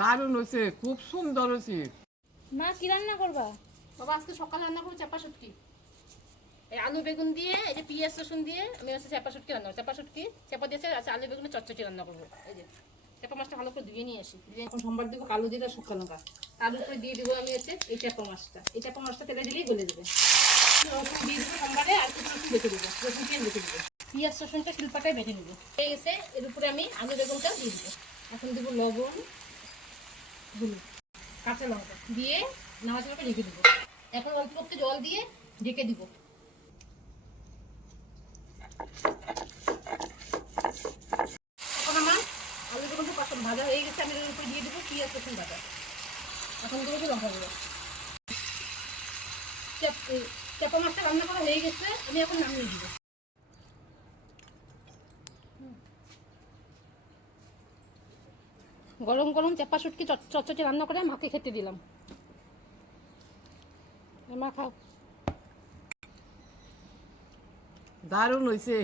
দারুণ হয়েছে, খুব সুন্দর হয়েছে। মা কি রান্না করবা? বাবা আজকে সকালে রান্না করবো চাপা শুটকি। এই আলু বেগুন দিয়ে, এই যে পেঁয়াজ রসুন দিয়ে আমি হচ্ছে চাপা শুটকি রান্না করবো। চাপা শুটকি চাপা দিয়েছে, আচ্ছা আলু বেগুনে চচ্চড়ি রান্না করবো। এই যে চাপা মাছটা ভালো করে ধুয়ে নিয়ে আসি, ধুয়ে এখন সোমবার দেবো কালো জিরা শুকনো লঙ্কা, তার উপরে দিয়ে দেবো আমি হচ্ছে এই চাপা মাছটা। এই চাপা মাছটা তেলে দিলেই গলে দেবে। রসুন দিয়ে দেবো সোমবারে, আর কিছু রসুন বেটে দেবো, রসুন পেঁয়াজ বেটে দেবো, পেঁয়াজ রসুনটা শিল্পাটায় বেটে নেবো। এই এসে এর উপরে আমি আলু বেগুনটা দিয়ে দেবো। এখন দেবো লবণ, হলুদ, কাঁচা লঙ্কা দিয়ে নাড়াচাড়া করে রেখে দেবো। এখন অল্প একটু জল দিয়ে ঢেকে দিব। এখন আমার আলু বেগুনটা ভাজা হয়ে গেছে, আমি এর উপরে দিয়ে দেবো পেঁয়াজ রসুন ভাজা। এখন দেবো লঙ্কা গুঁড়ো। চাপা মাছটা রান্না করা হয়ে গেছে, আমি এখন নামিয়ে দিব। গরম গরম চাপা শুটকি চচ্চড়ি রান্না করে মাকে খেতে দিলাম। মা খাও। দারুণ হয়েছে।